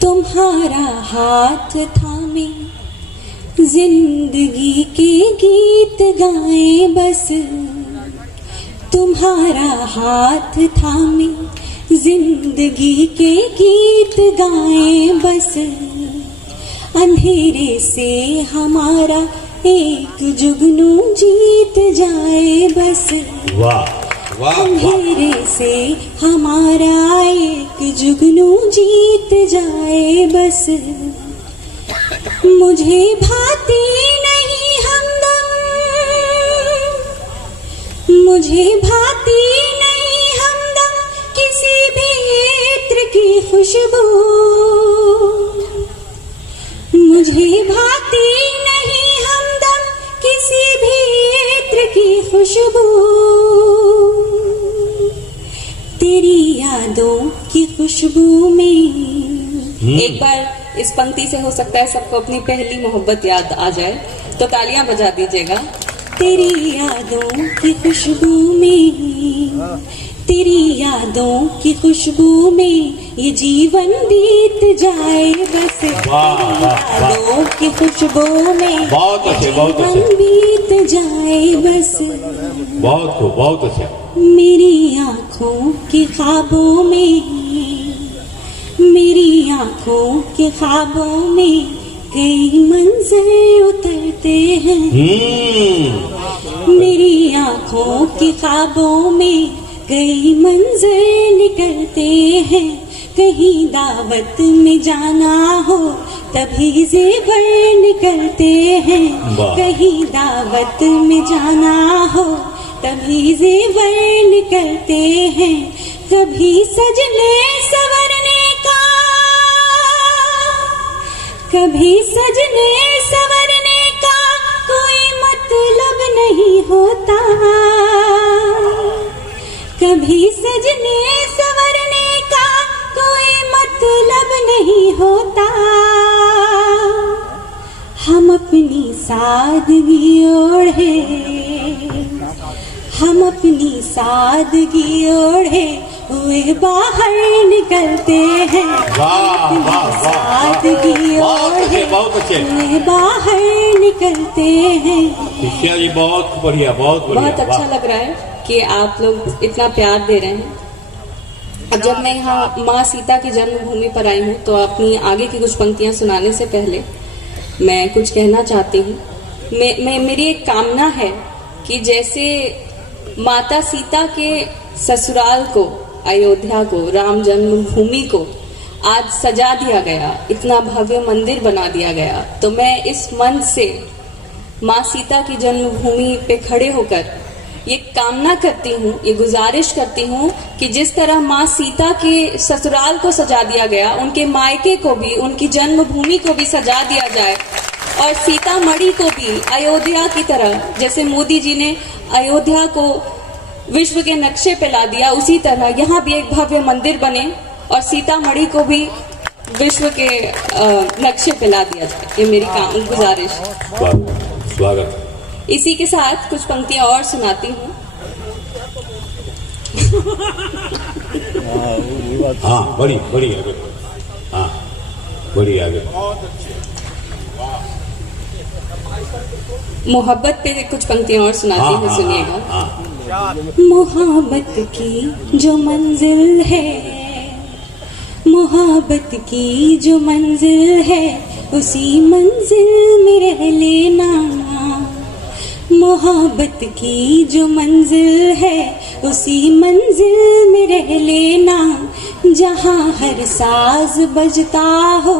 तुम्हारा हाथ थामे जिंदगी के गीत गाएं बस, तुम्हारा हाथ थामे जिंदगी के गीत गाएं बस। अंधेरे से हमारा एक जुगनू जीत जाए बस। वाह वाह। अंधेरे से हमारा एक जुगनू जीत जाए बस। मुझे भाती नहीं हमदम, मुझे भाती नहीं हमदम किसी भी इत्र की खुशबू, मुझे भाती नहीं हमदम किसी भी इत्र की खुशबू। तेरी यादों की खुशबू में। एक बार इस पंक्ति से हो सकता है सबको अपनी पहली मोहब्बत याद आ जाए, तो तालियां बजा दीजिएगा। तेरी यादों की खुशबू में, तेरी यादों की खुशबू में ये जीवन बीत जाए बस। यादों की खुशबू में बहुत अच्छे, बहुत अच्छे। जीवन बीत जाए बस। बहुत खूब, बहुत अच्छा। मेरी आँखों के ख्वाबों में, मेरी आँखों के ख्वाबों में कई मंजर उतरते हैं। मेरी आँखों के ख्वाबों में कई मंजर निकलते हैं। कहीं दावत में जाना हो तभी जेवर निकलते हैं। कहीं दावत में जाना हो तभी जेवर निकलते हैं। कभी सजने संवरने का, कभी सजने संवरने का कोई मतलब नहीं होता। कभी सजने संवरने का कोई मतलब नहीं होता। हम अपनी सादगी ओढ़े, हम अपनी सादगी ओढ़े हुए बाहर निकलते हैं। वाह वाह वाह। सादगी ओढ़े हुए बाहर निकलते हैं। शिष्या जी बहुत बढ़िया, बहुत बढ़िया। बहुत अच्छा लग रहा है कि आप लोग इतना प्यार दे रहे हैं। अब जब मैं यहाँ माँ सीता की जन्मभूमि पर आई हूँ तो अपनी आगे की कुछ पंक्तियाँ सुनाने से पहले मैं कुछ कहना चाहती हूँ। मेरी एक कामना है कि जैसे माता सीता के ससुराल को, अयोध्या को, राम जन्मभूमि को आज सजा दिया गया, इतना भव्य मंदिर बना दिया गया, तो मैं इस मन से माँ सीता की जन्मभूमि पे खड़े होकर ये कामना करती हूँ, ये गुजारिश करती हूँ कि जिस तरह माँ सीता के ससुराल को सजा दिया गया, उनके मायके को भी, उनकी जन्मभूमि को भी सजा दिया जाए। और सीतामढ़ी को भी अयोध्या की तरह, जैसे मोदी जी ने अयोध्या को विश्व के नक्शे पे ला दिया, उसी तरह यहाँ भी एक भव्य मंदिर बने और सीतामढ़ी को भी विश्व के नक्शे पे ला दिया जाए। ये मेरी गुजारिश। स्वागत। इसी के साथ कुछ पंक्तियां और सुनाती हूँ। हाँ बड़ी बड़ी आगे, हाँ बड़ी आगे। मोहब्बत पे कुछ पंक्तियां और सुनाती हूँ, सुनिएगा। मोहब्बत की जो मंजिल है, मोहब्बत की जो मंजिल है, उसी मंजिल में रह लेना। मोहब्बत की जो मंजिल है, उसी मंजिल में रह लेना। जहाँ हर साज बजता हो,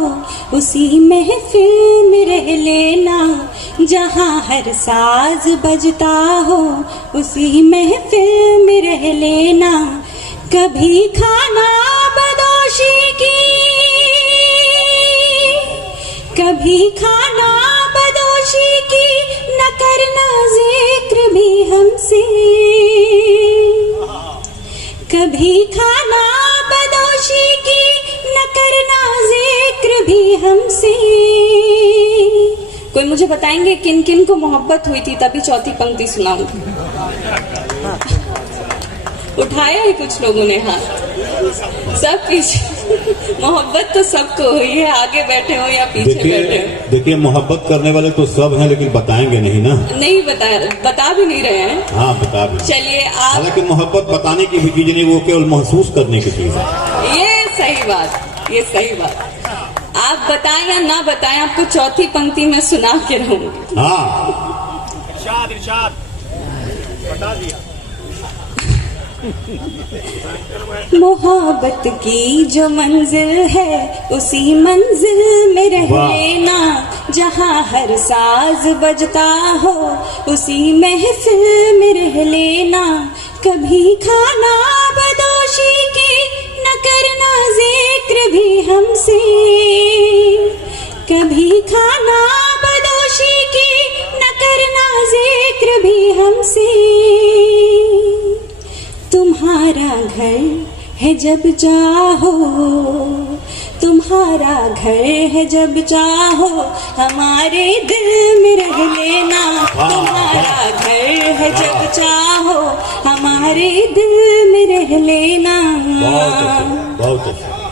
उसी महफिल में रह लेना। जहाँ हर साज बजता हो, उसी महफिल में रह लेना। कभी खाना बदोशी की, कभी खाना बदोशी की न करना जिक्र भी हमसे। कभी खाना बदोशी की न करना जिक्र भी हमसे। कोई मुझे बताएंगे किन किन को मोहब्बत हुई थी, तभी चौथी पंक्ति सुनाऊंगी। उठाया है कुछ लोगों ने हाथ, सब पीछे। मोहब्बत तो सबको हुई है, आगे बैठे हो या पीछे बैठे हो। देखिए मोहब्बत करने वाले तो सब हैं, लेकिन बताएंगे नहीं ना। नहीं बता भी नहीं रहे हैं। हाँ बता भी। चलिए आप, हालांकि मोहब्बत बताने की भी चीज नहीं, वो केवल महसूस करने की चीज है। ये सही बात। आप बताएं या ना बताएं, आपको चौथी पंक्ति में सुना के रहूंगी। हाँ इरशाद बता दिया। मोहब्बत की जो मंजिल है उसी मंजिल में रह वाह। लेना, जहाँ हर साज बजता हो उसी महफिल में रह लेना। कभी खाना बदोशी की न करना जिक्र भी हमसे, कभी खाना बदोशी की न करना जिक्र भी हमसे। तुम्हारा घर है जब चाहो, तुम्हारा घर है जब चाहो हमारे दिल में रह लेना। तुम्हारा घर है जब चाहो हमारे दिल में रह लेना। बहुत अच्छा, बहुत अच्छा।